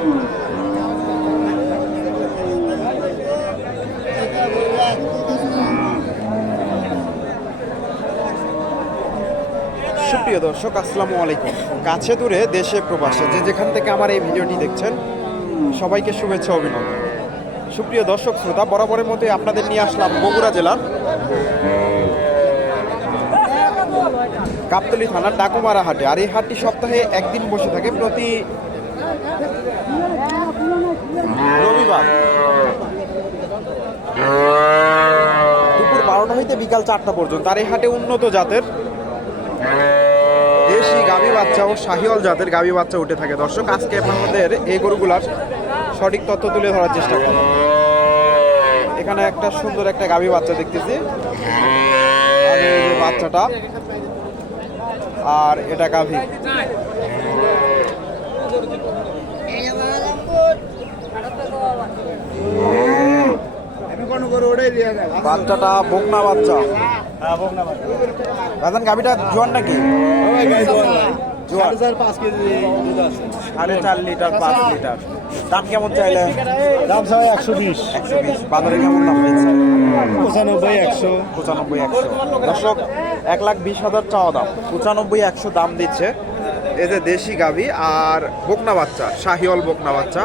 সুপ্রিয় দর্শক, আসসালামু আলাইকুম। কাছে দূরে, দেশে প্রবাসে যে যেখান থেকে আমার এই ভিডিওটি দেখছেন, সবাইকে শুভেচ্ছা, অভিনন্দন। সুপ্রিয় দর্শক, শ্রোতা, বরাবরের মধ্যে আপনাদের নিয়ে আসলাম বগুড়া জেলার গাবতলি থানার ডাকুমারা হাটে। আর এই হাটটি সপ্তাহে একদিন বসে থাকে প্রতি দুপুর বারোটা হইতে বিকাল চারটা পর্যন্ত। আর এই হাটে উন্নত জাতের দেশি গাভী বাচ্চা ও শাহিওয়াল জাতের গাভী বাচ্চা উঠে থাকে। দর্শক, আজকে আপনাদের এই গরুগুলার সঠিক তথ্য তুলে ধরার চেষ্টা করব। এখানে একটা সুন্দর একটা গাভী বাচ্চা দেখতেছি। বাচ্চাটা, আর এটা গাভী। বাচ্চাটা বকনা বাচ্চা। বাজান গাভীটা জোয়ান নাকি? জোয়ান। সাড়ে চার লিটার পাঁচ লিটার। দাম কেমন চাইলে? দাম একশো বিশ। একশো বিশ। বাজারে কেমন দাম পঁচানব্বই একশো। পঁচানব্বই একশো। দর্শক এক লাখ বিশ হাজার চাওয়া দাম। পঁচানব্বই একশো দাম দিচ্ছে। এই যে দেশি গাভী আর বকনা বাচ্চা শাহিওল বকনা বাচ্চা।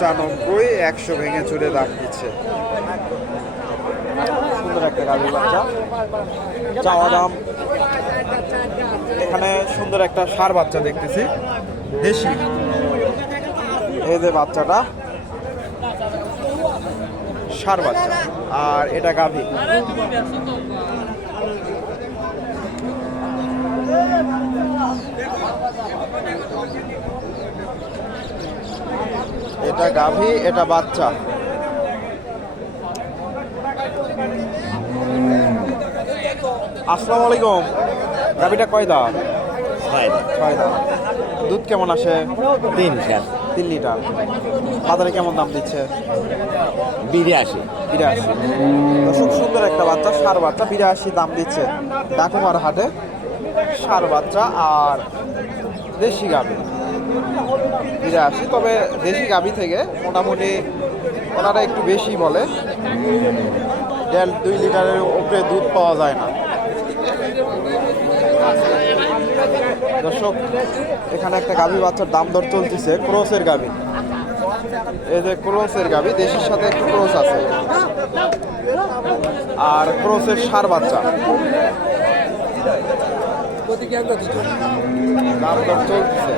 পঁচানব্বই, একশো ভেঙে চুরে দাম দিচ্ছে। সুন্দর একটা বাচ্চা এখানে সুন্দর একটা সার বাচ্চা দেখতেছি। দেশি। এই যে বাচ্চাটা। সার বাচ্চা। আর এটা গাভী। এটা গাভী এটা বাচ্চা। আসসালামু আলাইকুম। গাভীটা কয় দাম ছয় দাম দুধ কেমন আসে? তিন চার। তিন লিটার। বাজারে কেমন দাম দিচ্ছে? বিরাশি। বিরাশি। দর্শক সুন্দর একটা বাচ্চা সার বাচ্চা বিরাশি দাম দিচ্ছে। ডাকুমার হাটে সার বাচ্চা আর দেশি গাভি। বিরাশি তবে দেশি গাভি থেকে মোটামুটি ওনারা একটু বেশি বলে। দেড় দুই লিটারের উপরে দুধ পাওয়া যায় না। দর্শক, এখানে একটা গাভী বাচ্চার দাম দর চলতেছে, ক্রোসের গাভী। এই যে ক্রোসের গাভী, দেশের সাথে একটু ক্রোস আছে। আর ক্রোসের সার বাচ্চা। দাম দর চলতেছে।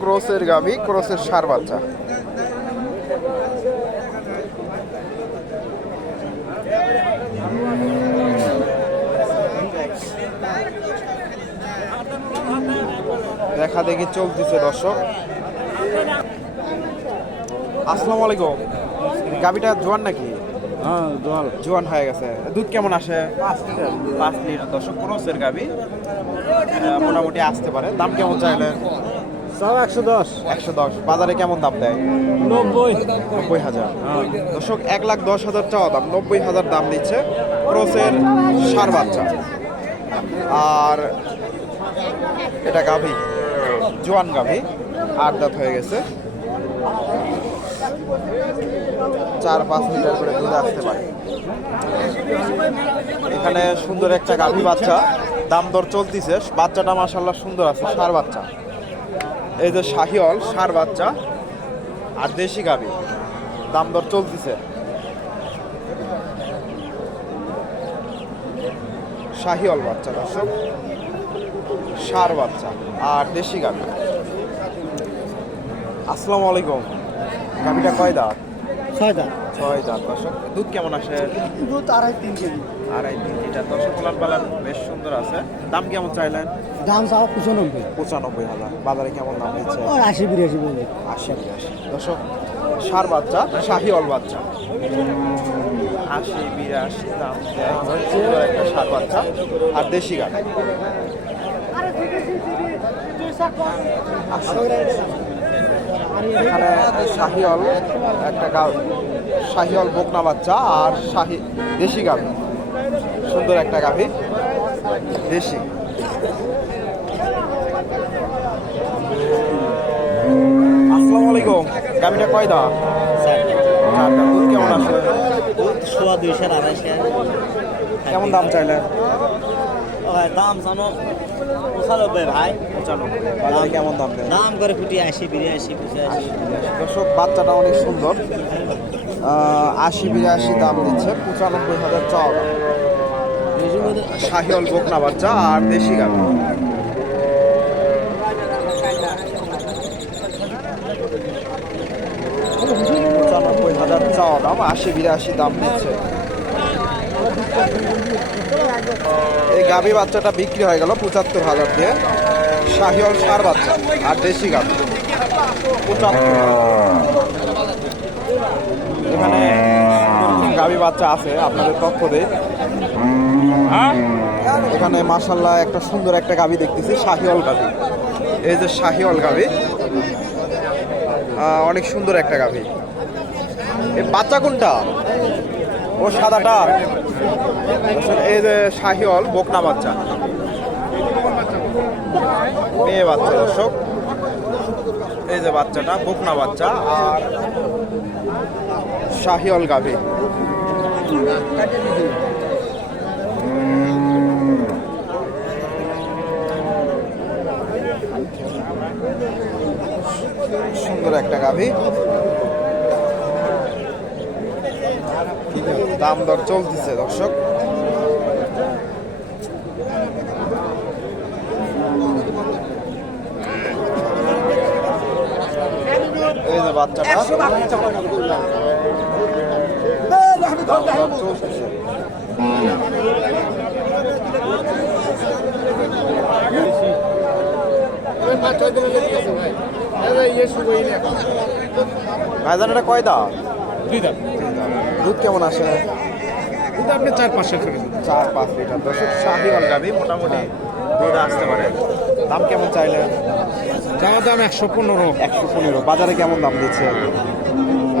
ক্রোসের গাভী ক্রোসের সার বাচ্চা। দেখা দেখি চলতেছে দর্শক। আসসালামু আলাইকুম। গাবিটা জোয়ান নাকি? হ্যাঁ জোয়ান। হয়ে গেছে। দুধ কেমন আসে? পাঁচ লিটার। দর্শক ক্রোসের গাবি মোটামুটি আসতে পারে। দাম কেমন চাইলেন? সব একশো দশ। একশো দশ। বাজারে কেমন দাম দেয়? নব্বই। নব্বই হাজার। দর্শক এক লাখ দশ হাজার চাওয়া দাম। নব্বই হাজার দাম দিচ্ছে ক্রোসের সার বাচ্চা। আর এটা গাভী। জোয়ান গাভী। আট দাঁত হয়ে গেছে। চার পাঁচ লিটার করে দুধ আসতে পারে। এখানে সুন্দর একটা গাভী বাচ্চা। দাম দর চলতিছে। বাচ্চাটা মাসাল্লাহ সুন্দর আছে সার বাচ্চা। এই যে শাহিওল সার বাচ্চা আর দেশি গাভী দাম দর চলতেছে। শাহিওল বাচ্চা দর্শক। সার বাচ্চা আর দেশি গাবি। আসসালামু আলাইকুম। গাভীটা কয় দাঁত? ছয় দাম ছয় দাঁত দর্শক। দুধ কেমন আসে? দুধ আড়াই তিন কেজি। আড়াই তিন লিটার দর্শক ওলার পালার বেশ সুন্দর আছে। দাম কেমন চাইলেন? দাম পঁচানব্বই। পঁচানব্বই হাজার। বাজারে কেমন দাম আশি বিরাশি বলবে আশি বিরাশি। দর্শক সার বাচ্চা বাচ্চা। আশি বিরাশি দাম একটা সার বাচ্চা। আর দেশি গান। এখানে শাহিওল একটা গা শাহিওল বকনা বাচ্চা আর শাহি দেশি গাভী সুন্দর একটা গাভী। দেশি। আসসালামু আলাইকুম। গাভীটা কয় দা চারটা। দুধ কেমন আছে? সোয়া দুইশো আড়াইশো। কেমন দাম চাইলেন ভাই দাম জানো পঁচানব্বই ভাই। পঁচানব্বই। বাজারে কেমন দাম করে ফুটি আশি বিরিয়াশি পঁচাশি। দর্শক বাচ্চাটা অনেক সুন্দর। আশি বিরাশি দাম দিচ্ছে। পঁচানব্বই হাজার চাওয়া শাহিওল বকনা বাচ্চা আর দেশি গাভী। পঁচানব্বই হাজার চাওয়া দাম, আশি বিরাশি দাম দিচ্ছে এই গাভী বাচ্চাটা বিক্রি হয়ে গেল পঁচাত্তর হাজার দিয়ে। শাহিওল সার বাচ্চা আর দেশি গাভী। পঁচাত্তর এখানে গাভী বাচ্চা আছে, আপনাদের তথ্য দেই এখানে মাসাল্লাহ একটা সুন্দর একটা গাভী দেখতেছি শাহিওল গাভী। এই যে শাহিওল গাভী। আহ, অনেক সুন্দর একটা গাভী। এই বাচ্চা কোনটা? ও সাদাটা। এই যে শাহিওল বকনা বাচ্চা। মেয়ে বাচ্চা দর্শক। এই যে বাচ্চাটা বকনা বাচ্চা আর শাহিওল গাভী। সুন্দর একটা গাভী। দাম দর চলতেছে দর্শক। এই যে বাচ্চাটা। ভাইজান এটা কয় দা দুই দাম দুধ কেমন আসে? কিন্তু আপনি চার পাঁচশো করে চার পাঁচ লিটার। দর্শক শাহিওয়াল গাভী মোটামুটি দুধ আসতে পারে। দাম কেমন চাইলেন? যাওয়ার দাম একশো পনেরো। একশো পনেরো। বাজারে কেমন দাম দিচ্ছে?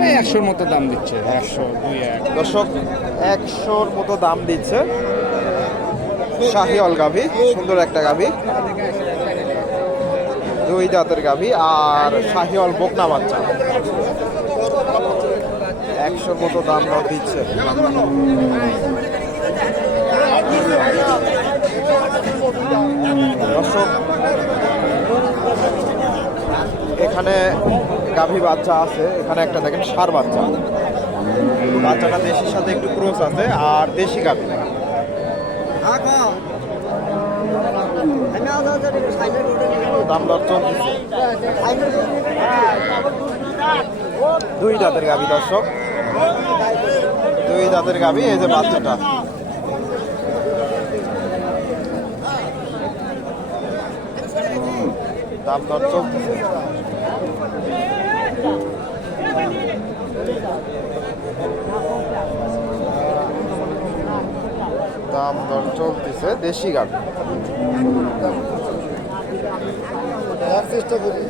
এই একশোর মতো দাম দিচ্ছে। একশো দুই এক। দর্শক একশোর মতো দাম দিচ্ছে শাহিওয়াল গাভী সুন্দর একটা গাভী দুই দাঁতের গাভী আর শাহিওয়াল বকনা বাচ্চা। একশোর মতো দাম দর দিচ্ছে। এখানে গাভী বাচ্চা আছে, এখানে একটা দেখেন সার বাচ্চা। বাচ্চাটা দেশির সাথে একটু ক্রোস আছে, আর দেশি গাভী। দাম দুই দাঁতের গাভী দর্শক। দুই দাঁতের গাভী এই যে বাচ্চাটা। দাম দর চলতেছে দাম দর চলতেছে দেশি গাভী চেষ্টা করি।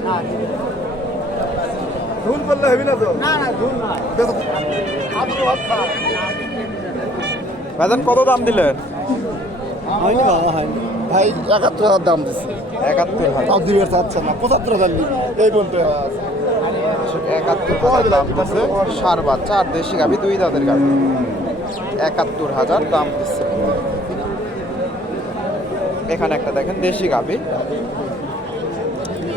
ভুল করলে হবি না তো? ভাইজান কত দাম দিলেন হয়নি বাবা হয়নি। ভাই একাত্তর হাজার দাম দিচ্ছে একাত্তর হাজার। তাও দিবে চাচ্ছে না পঁচাত্তর হাজার নি এই বলতে একাত্তর হাজার দাম দিচ্ছে সার বাচ্চা আর দেশি গাভী দুই দাঁতের গাভী। একাত্তর হাজার দাম দিচ্ছে এখানে একটা দেখেন, দেশি গাভী।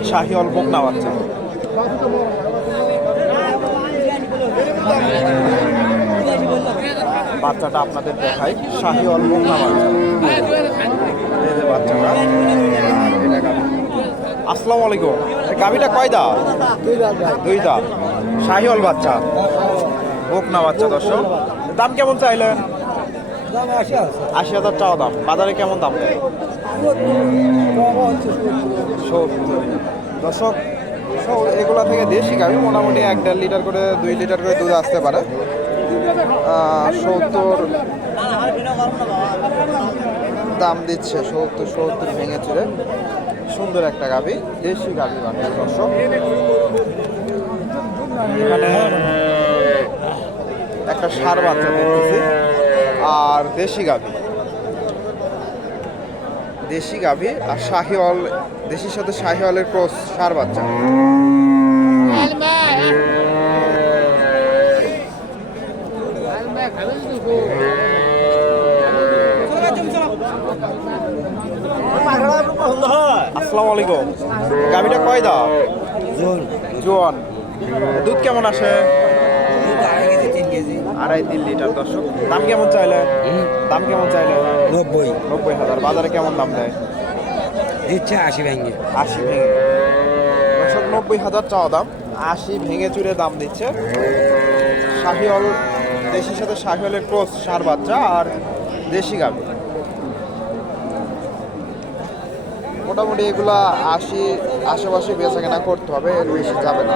শাহিওল বকনা বাচ্চা। বাচ্চাটা আপনাদের দেখাই শাহিওল বকনা বাচ্চা। এই যে বাচ্চাটা। এটা গাভী আসসালামু আলাইকুম। গাভীটা কয় দাঁত? দুই ভাই শাহিওল বাচ্চা। বকনা বাচ্চা, দর্শক। দাম কেমন চাইলেন? আশি হাজার চাওয়া দাম। বাজারে কেমন দাম? সত্তর। দর্শক এগুলা থেকে দেশি গাভি মোটামুটি এক দেড় লিটার করে দুই লিটার করে দুধ আসতে পারে। সত্তর দাম দিচ্ছে সত্তর সত্তর ভেঙে চুরে। সুন্দর একটা গাভি দেশি গাভি বানিয়ে দর্শক। এখানে একটা সার বাচ্চা দেখতেছি। আর দেশি গাভি। দেশি গাভী আর শাহিওয়াল দেশির সাথে শাহিওয়ালের ক্রস সার বাচ্চা। আসসালামু আলাইকুম। গাভীটা কয় দাও জোয়ান। দুধ কেমন আসে? আড়াই তিন লিটার দর্শক দাম কেমন চাইলে? দাম কেমন চাইলে? নব্বই। নব্বই হাজার। বাজারে কেমন দাম দেয়? দিচ্ছে আশি ভেঙে আশি ভেঙে দর্শক নব্বই হাজার চাওয়া দাম। আশি ভেঙে চুরে দাম দিচ্ছে। শাহিওল দেশির সাথে শাহিওলের ক্রস সার বাচ্চা আর দেশি গাভী। মোটামুটি এগুলা আশি আশেপাশে বেচা কেনা করতে হবে এর বেশি যাবে না।